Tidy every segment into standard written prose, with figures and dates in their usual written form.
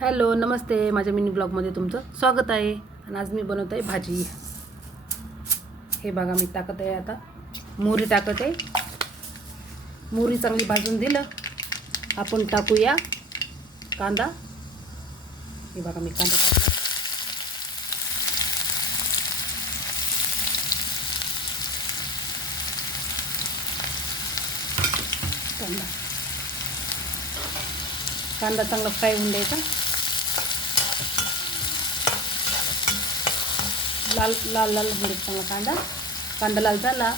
Hello नमस्ते, माझ्या mini ब्लॉगमध्ये तुमचं स्वागत आहे. आणि आज मी बनवत आहे भाजी. हे बघा, मी टाकत आहे आता मोहरी टाकत आहे. मोहरी चांगली भाजून दिलं आपण टाकूया कांदा. हे बघा, मी कांदा टाकला. कांदा चांगला फ्राय होऊन द्यायचा. लाल लाल लाल होऊन द्यायचा चांगला कांदा लाल झाला.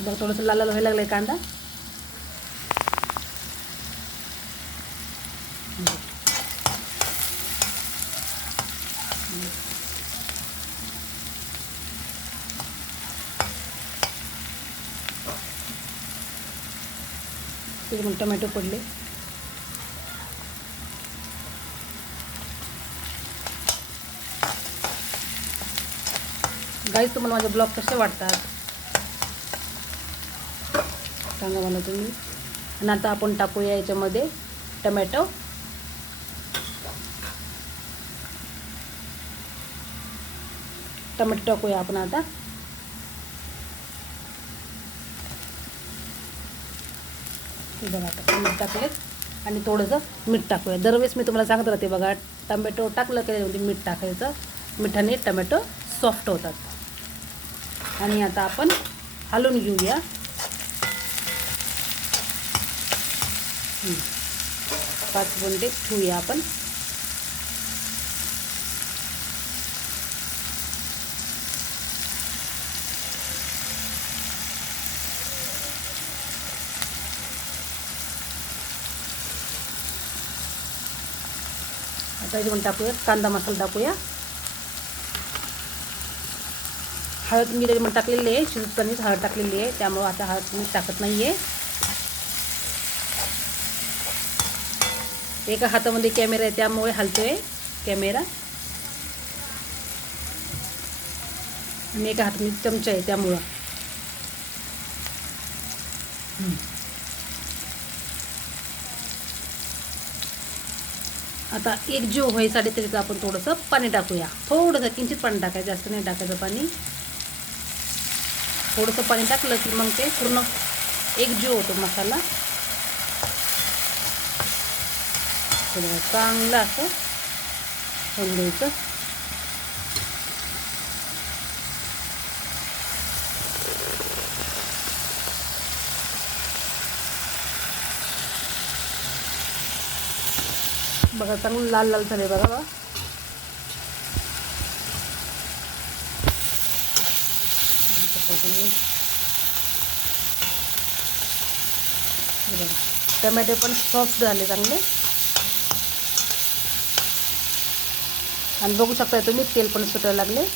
बघा, थोडंसं लाल लाल व्हायला लागलाय कांदा. मग टोमॅटो पडले. गाईस, तुम्हाला माझे ब्लॉग कसे वाटतात सांगा मला तुम्ही. आणि आता आपण टाकूया याच्यामध्ये टोमॅटो. टाकूया आपण आता. बघा, आता मीठ टाकलेत आणि थोडंसं मीठ टाकूया. दरवेळेस मी तुम्हाला सांगत राहते बघा, टोमॅटो टाकलं की म्हणजे मीठ टाकायचं. मिठाने टोमॅटो सॉफ्ट होतात. आणि आता आपण हलवून घेऊया. 5 मिनिटे ठेवूया आपण. आता याच्यामध्ये टाकूया कांदा मसाला टाकूया. हळद मी त्याच्यामध्ये टाकलेली आहे. शिजतानीच हळद टाकलेली आहे, त्यामुळे आता हळद मी टाकत नाही आहे. एका हातामध्ये कॅमेरा आहे, त्यामुळे हलतोय कॅमेरा. आणि एका हातामध्ये चमचा आहे, त्यामुळं. आता एक जीव व्हायसाठी त्याच्यात आपण थोडंसं पाणी टाकूया. थोडंसं किंचित पाणी टाकायचं, जास्त नाही टाकायचं पाणी. थोडंसं पाणी टाकलं की मग ते पूर्ण एक जीव होतो मसाला. चांगलं असं होऊन द्यायचं. बघा, चांगलं लाल लाल झाले बघा. टोमॅटो पण सॉफ्ट झाले चांगले. आणि बघू शकता तुम्ही, तेल पण सुटायला लागले.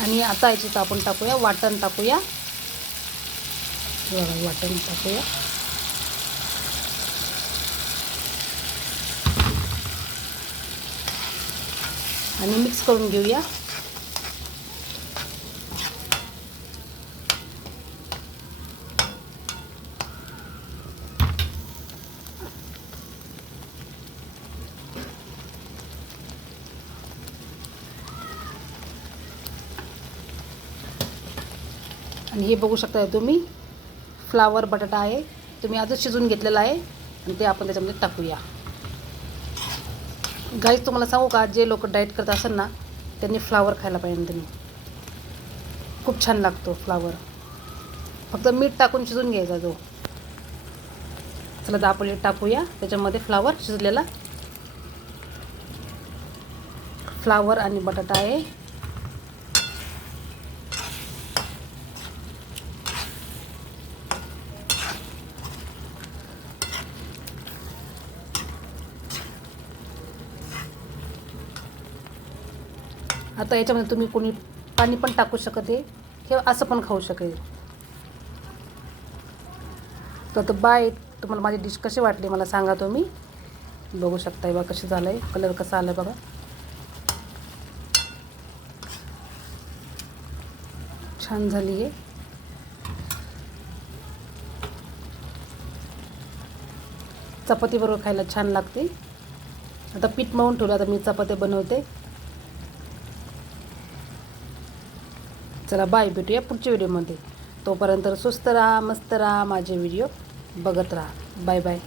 आणि आता याच्यात आपण टाकूया वाटण टाकूया. वाटण टाकूया. आणि मिक्स करून घेऊया. आणि हे बघू शकता तुम्ही, फ्लावर बटाटा आहे. तुम्ही आजच शिजवून घेतलेला आहे आणि ते आपण त्याच्यामध्ये टाकूया. गाईस, तुम्हाला सांगू का, जे लोक डाएट करत असेल ना, त्यांनी फ्लावर खायला पाहिजे. त्यांनी खूप छान लागतो फ्लावर. फक्त मीठ टाकून शिजवून घ्यायचा तो. चला तर आपण टाकूया त्याच्यामध्ये फ्लावर शिजलेला. फ्लावर आणि बटाटा आहे. आता याच्यामध्ये तुम्ही कोणी पाणी पण टाकू शकते किंवा असं पण खाऊ शकेल. तर आता बाय. तुम्हाला माझी डिश कशी वाटली मला सांगा तुम्ही. बघू शकताय बघा कशी झालं आहे, कलर कसा आला आहे बघा. छान झाली आहे. चपातीबरोबर खायला छान लागते. आता पीठ मळून ठेवलं, आता मी चपात्या बनवते. चला बाय, भेटूया पुढच्या व्हिडिओमध्ये. तोपर्यंत सुस्त राहा, मस्त राहा, माझे व्हिडिओ बघत राहा. Bye bye.